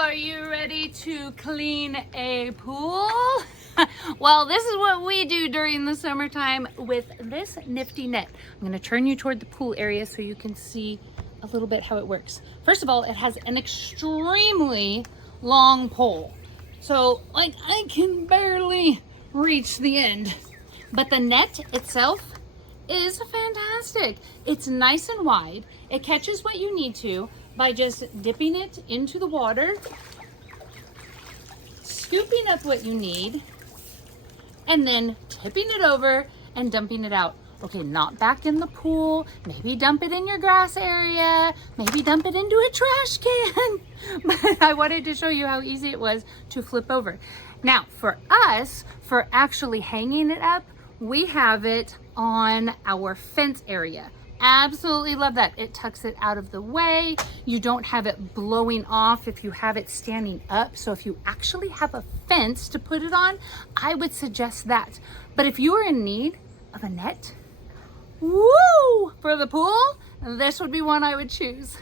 Are you ready to clean a pool? Well, this is what we do during the summertime with this nifty net. I'm going to turn you toward the pool area so you can see a little bit how it works. First of all, it has an extremely long pole. So like I can barely reach the end. But the net itself is fantastic. It's nice and wide. It catches what you need to by just dipping it into the water, scooping up what you need, and then tipping it over and dumping it out. Okay, not back in the pool. Maybe dump it in your grass area. Maybe dump it into a trash can. But I wanted to show you how easy it was to flip over. Now, for us, for actually hanging it up, we have it on our fence area. Absolutely love that. It tucks it out of the way. You don't have it blowing off if you have it standing up. So if you actually have a fence to put it on, I would suggest that. But if you are in need of a net, woo, for the pool, this would be one I would choose.